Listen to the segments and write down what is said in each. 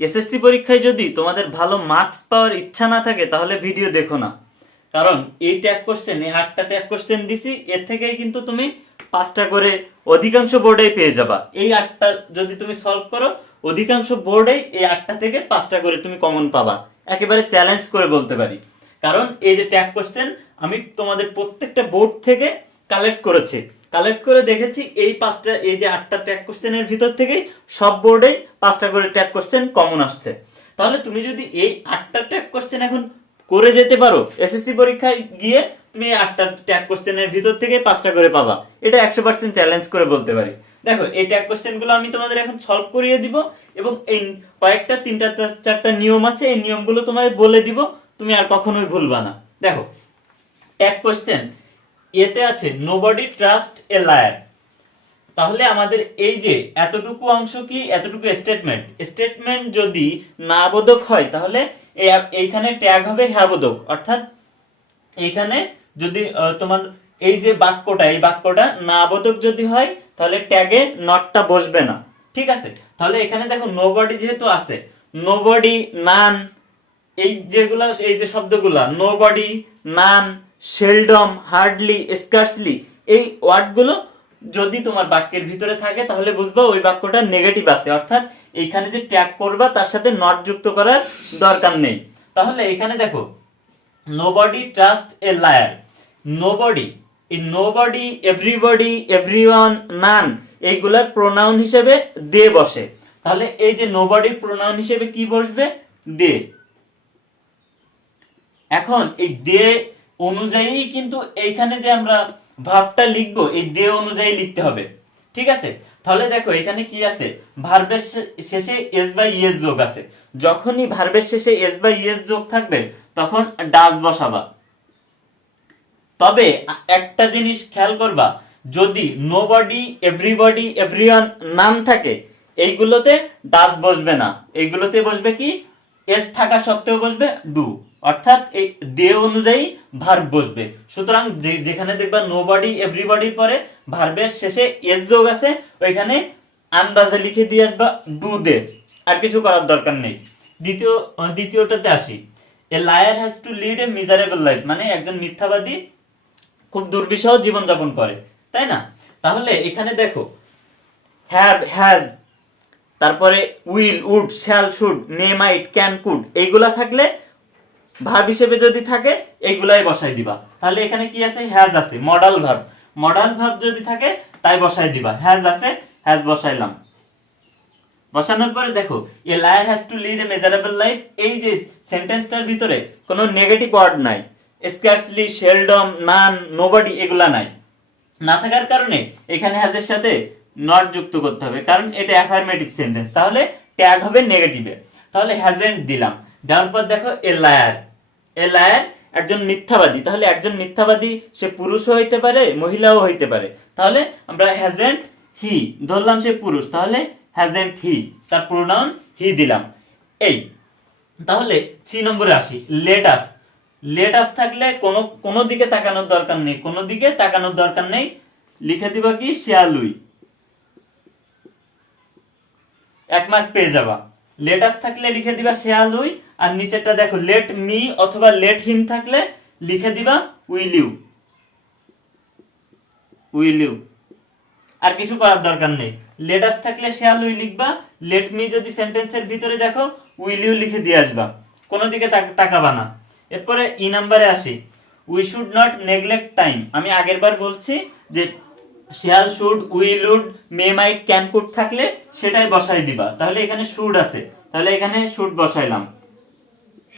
SSC পরীক্ষায় যদি তোমাদের ভালো মার্কস পাওয়ার ইচ্ছা না থাকে, তাহলে ভিডিও দেখো না। কারণ এই ট্যাগ কোশ্চেন এই আটটা ট্যাগ কোশ্চেন দিছি, এর থেকেই কিন্তু তুমি পাঁচটা করে অধিকাংশ বোর্ডেই পেয়ে যাবা। এই আটটা যদি তুমি সলভ করো, অধিকাংশ বোর্ডেই এই আটটা থেকে পাঁচটা করে তুমি কমন পাবা। একেবারে চ্যালেঞ্জ করে বলতে পারি। কারণ এই যে ট্যাগ কোশ্চেন আমি তোমাদের প্রত্যেকটা বোর্ড থেকে কালেক্ট করেছি। কালেক্ট করে দেখেছি, এই পাঁচটা, এই যে আটটা ট্যাগ কোশ্চেনের ভিতর থেকেই সব বোর্ডেই পাঁচটা করে ট্যাগ কোশ্চেন কমন আসছে। তাহলে তুমি যদি এই আটটা ট্যাগ কোশ্চেন এখন করে যেতে পারো এসএসসি পরীক্ষায় গিয়ে তুমি আটটা ট্যাগ কোশ্চেনের ভিতর থেকে পাঁচটা করে পাবা। এটা একশো পার্সেন্ট চ্যালেঞ্জ করে বলতে পারি। দেখো, এই ট্যাগ কোশ্চেনগুলো আমি তোমাদের এখন সলভ করিয়ে দিব এবং এই কয়েকটা, তিনটা, চার- চারটা নিয়ম আছে, এই নিয়মগুলো তোমায় বলে দিব, তুমি আর কখনোই ভুলবা না। দেখো, এক কোশ্চেন এতে আছে নোবডি ট্রাস্ট এ লায়ার তাহলে আমাদের এই যে এতটুকু অংশ কি, এতটুকু স্টেটমেন্ট স্টেটমেন্ট যদি না বোধক হয়, তাহলে এই- এইখানে ট্যাগ হবে হ্যাঁ বোধক অর্থাৎ এইখানে যদি তোমার এই যে বাক্যটা, এই বাক্যটা না বোধক যদি হয়, তাহলে ট্যাগে নটটা বসবে না। ঠিক আছে? তাহলে এখানে দেখো নোবডি যেহেতু আছে নোবডি নান এই যেগুলা, এই যে শব্দগুলা nobody none seldom hardly scarcely এই ওয়ার্ডগুলো যদি তোমার বাক্যের ভিতরে থাকে, তাহলে বুঝবা ওই বাক্যটা নেগেটিভ আছে। অর্থাৎ এইখানে যে ট্যাগ করবা, তার সাথে নট যুক্ত করার দরকার নেই। তাহলে এখানে দেখো nobody trust a liar nobody এই নোবডি এভরিবডি এভরিওয়ান নান এইগুলার প্রোনাউন হিসেবে দে বসে। তাহলে এই যে নোবডি প্রোনাউন হিসেবে কি বসবে? দে। এখন এই দে অনুযায়ী কিন্তু এইখানে যে আমরা ভাবটা লিখব, এই দে অনুযায়ী লিখতে হবে। ঠিক আছে? তাহলে দেখো, এখানে কি আছে? ভার্বের শেষে এস বাই ইএস যোগ আছে। যখনই ভার্বের শেষে এস বাই ইএস যোগ থাকবে, তখন ডাস বসাবা। তবে একটা জিনিস খেয়াল করবা, যদি নোবডি এভরিবডি এভরিওয়ান নাম থাকে, এইগুলোতে ডাস বসবে না। এইগুলোতে বসবে কি? এস থাকা সত্ত্বেও বসবে ডু অর্থাৎ এই দে অনুযায়ী ভার্ব বসবে। সুতরাং যেখানে দেখবা নোবডি এভরিবডির পরে ভার্বের শেষে এস যোগ আছে, ওইখানে আন্দাজে লিখে দিয়ে আসবা ডু দে আর কিছু করার দরকার নেই। দ্বিতীয় দ্বিতীয়টাতে আসি। A liar has to lead a miserable life মানে একজন মিথ্যাবাদী খুব দুর্বিষহ জীবনযাপন করে, তাই না? তাহলে এখানে দেখো হ্যাভ হ্যাজ তারপরে will, would, shall, should may might, can, could, এইগুলা থাকলে ভাব হিসেবে যদি থাকে, এইগুলাই বসাই দিবা। তাহলে এখানে কি আছে? হ্যাজ আছে, মডাল ভাব মডাল ভাব যদি থাকে, তাই বসাই দিবা। হ্যাজ আছে, হ্যাজ বসাইলাম। বসানোর পরে দেখো, a liar has to lead a measurable life. এই যে সেন্টেন্সটার ভিতরে কোনো নেগেটিভ ওয়ার্ড নাই। স্কার্সলি, শেলডম, নান, নোবডি, এগুলা নাই। না থাকার কারণে এখানে হ্যাজের সাথে নট যুক্ত করতে হবে, কারণ এটা অ্যাফার্মেটিভ সেন্টেন্স তাহলে ট্যাগ হবে নেগেটিভে তাহলে হ্যাজেন্ট দিলাম। দেওয়ার পর দেখো এ লায়ার এ লায়ার একজন মিথ্যাবাদী। তাহলে একজন মিথ্যাবাদী, সে পুরুষও হইতে পারে, মহিলাও হইতে পারে। তাহলে আমরা হ্যাজেন্ট হি ধরলাম সে পুরুষ। তাহলে হ্যাজেন্ট হি তার প্রোনাউন হি দিলাম। এই। তাহলে সি নম্বরে আসি। লেটাস লেটাস থাকলে কোনো কোনো দিকে তাকানোর দরকার নেই। কোনো দিকে তাকানোর দরকার নেই। লিখে দিবা কি? শিয়ালুই এক মার্ক পেয়ে যাবা। লেটাস থাকলে লিখে দিবা শেয়ালুই আর নিচেরটা দেখো লেট মি অথবা লেট হিম থাকলে লিখে দিবা উইল ইউ উইল ইউ আর কিছু করার দরকার নেই। লেটাস থাকলে শেয়াল উই লিখবা লেট মি যদি সেন্টেন্সের ভিতরে দেখো উইল ইউ লিখে দিয়ে আসবা। কোনো দিকে তাকাবা না। এরপরে ই নাম্বারে আসি। We should not neglect time আমি আগের বার বলছি যে shall should will would may, might, can could থাকলে সেটাই বসাই দিবা। তাহলে এখানে শুড আছে। তাহলে এখানে শুড বসাইলাম।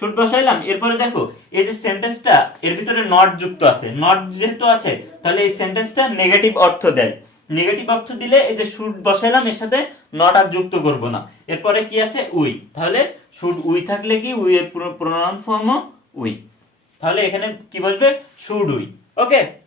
শুট বসাইলাম। এরপরে দেখো, এই যে সেন্টেন্সটা এর ভিতরে নট যুক্ত আছে। নট যেহেতু আছে, তাহলে এই সেন্টেন্সটা নেগেটিভ অর্থ দেয়। নেগেটিভ অর্থ দিলে এই যে শুট বসাইলাম, এর সাথে নট আর যুক্ত করব না। এরপরে কি আছে? উই। তাহলে শুড উই থাকলে কি? উই এর প্রোনাউন ফর্মও উই। তাহলে এখানে কি বসবে? Should we. ওকে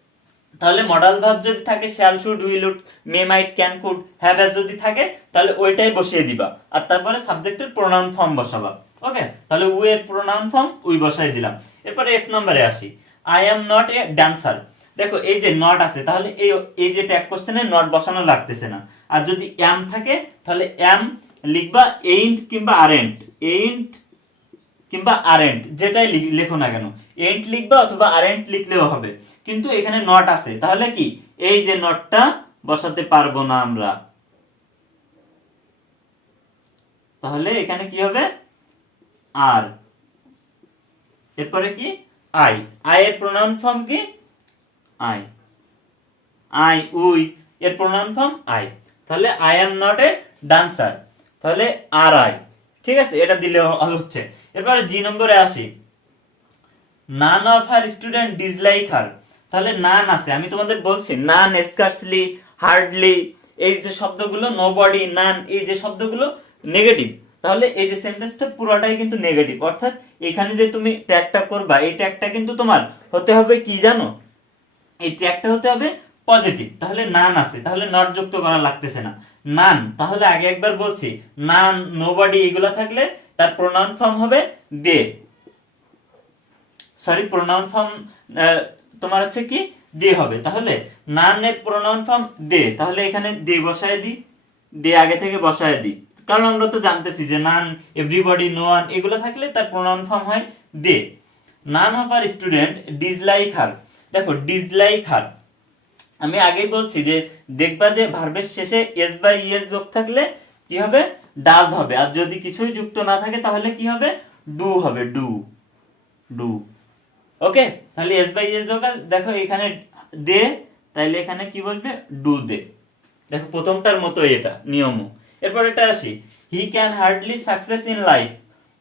তাহলে মডাল ভাব যদি থাকে shall should will would may might can could have has যদি থাকে, তাহলে ওইটাই বসিয়ে দিবা। আর তারপরে সাবজেক্টের প্রোনাউন ফর্ম বসাবা। ওকে তাহলে উই এর প্রোনাউন ফর্ম উই বসাই দিলাম। এরপরে এক নম্বরে আসি। I am not a dancer দেখো, এই যে নট আছে, তাহলে এই এই যে ট্যাগ কোশ্চেনে নট বসানো লাগতেছে না। আর যদি অ্যাম থাকে, তাহলে এম লিখবা এইন্ট কিংবা আরেন্ট এইন্ট কিংবা আরেন্ট যেটাই লেখো না কেন। এন্ট লিখবা অথবা আরেন্ট লিখলেও হবে। কিন্তু এখানে নট আছে। তাহলে কি? এই যে নটটা বসাতে পারব না আমরা। তাহলে এখানে কি হবে? আর এরপরে কি? আই আই এর প্রোনাউন ফর্ম কি? I I we. এর প্রোনাউন ফর্ম আই তাহলে I am not a dancer তাহলে আর আই ঠিক আছে? এটা দিলে হচ্ছে। এরপরে জি নম্বরে আসি। None of her student dislike her তাহলে নান আছে। আমি তোমাদের বলছি, নান, স্কার্সলি, হার্ডলি, এই যে শব্দগুলো নো বডি নান, এই যে শব্দগুলো নেগেটিভ তাহলে এই যে সেন্টেন্সটা পুরোটাই কিন্তু নেগেটিভ অর্থাৎ এখানে যে তুমি ট্যাগটা করবা, এই ট্যাগটা কিন্তু তোমার হতে হবে কি জানো? এই ট্যাগটা হতে হবে পজিটিভ তাহলে নান আছে। তাহলে নট যুক্ত করা লাগতেছে না। নান, তাহলে আগে একবার বলছি, নান নোবডি এগুলা থাকলে তার প্রোনাউন ফর্ম হবে দে। সরি প্রোনাউন ফর্ম তোমার হচ্ছে কি? দে হবে। তাহলে নানের প্রোনাউন ফর্ম দে। তাহলে এখানে দে বসায় দিই। দে আগে থেকে বসায় দিই। কারণ আমরা তো জানতেছি যে নান এভরিবডি নো ওয়ান এগুলো থাকলে তার প্রোনাউন ফর্ম হয় they. None of our student dislike her দেখো ডিসলাইক হার আমি আগেই বলছি যে দেখবা যে ভার্বের শেষে এস বাই ইএস যোগ থাকলে কি হবে? ডাজ হবে। আর যদি কিছুই যুক্ত না থাকে তাহলে কি হবে? ডু হবে। ডু ডু ওকে তাহলে এস বাই এস যোগ। দেখো এখানে দে, তাইলে এখানে কি বলবে? Do they. দেখো প্রথমটার মতো এটা, নিয়মও। এরপর এটা আসি। He can hardly success in life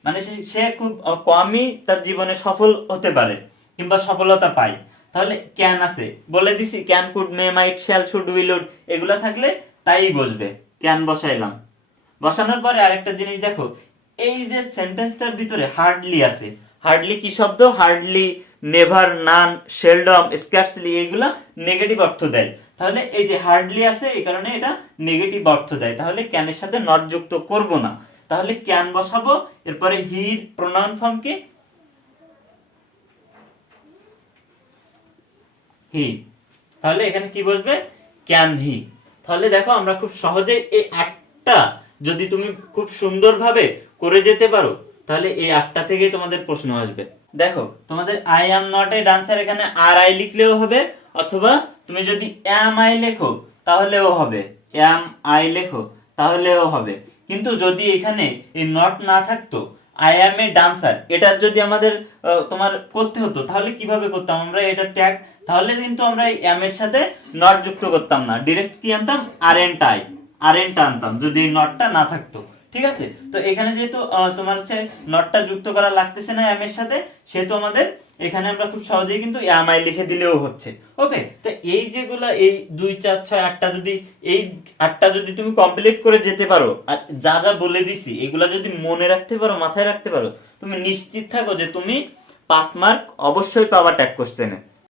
মানে সে- খুব কমই তার জীবনে সফল হতে পারে, কিংবা সফলতা পায়। তাহলে ক্যান আছে। বলে দিছি can could may might shall should will would এগুলা থাকলে তাই বসবে। ক্যান বসাইলাম বসানোর পরে আরেকটা জিনিস দেখো। এই যে সেন্টেন্সটার ভিতরে হার্ডলি আছে। হার্ডলি কি শব্দ? Hardly never, none seldom scarcely এগুলা নেগেটিভ অর্থ দেয়। তাহলে এই যে হার্ডলি আছে, এই কারণে এটা নেগেটিভ অর্থ দেয়। তাহলে ক্যানের সাথে নট যুক্ত করব না। তাহলে ক্যান বসাবো, এরপরে হির প্রোনাউন ফর্ম কি হি তাহলে এখানে কি বসবে? ক্যান হি তাহলে দেখো আমরা খুব সহজে এই আটটা যদি তুমি খুব সুন্দরভাবে করে যেতে পারো, তাহলে এই আটটা থেকে তোমাদের প্রশ্ন আসবে। দেখো, তোমাদের I am not a dancer এখানে আর আই লিখলেও হবে, অথবা তুমি যদি এম আই লেখো, তাহলেও হবে। এম আই লেখো, তাহলেও হবে। কিন্তু যদি এখানে এই নট না থাকতো আই অ্যাম এ ডান্সার এটার যদি আমাদের তোমার করতে হতো, তাহলে কীভাবে করতাম আমরা এটা ট্যাগ তাহলে কিন্তু আমরা এই অ্যাম এর সাথে নট যুক্ত করতাম না। ডিরেক্ট কি আনতাম? আরএনটা আই আরএনটা আনতাম, যদি নটটা না থাকতো। ঠিক আছে? তো এখানে যেহেতু তোমার হচ্ছে নটটা যুক্ত করা লাগতেছে না এম এর সাথে, সেহেতু আমাদের এখানে আমরা খুব সহজেই কিন্তু এমআই লিখে দিলেও হচ্ছে। ওকে তো এই যেগুলো, এই দুই, চার, ছয়, আটটা যদি, এই আটটা যদি তুমি কমপ্লিট করে যেতে পারো, আর যা যা বলে দিছি, এগুলা যদি মনে রাখতে পারো, মাথায় রাখতে পারো, তুমি নিশ্চিত থাকো যে তুমি পাস মার্ক অবশ্যই পাবা ট্যাগ কোশ্চেনে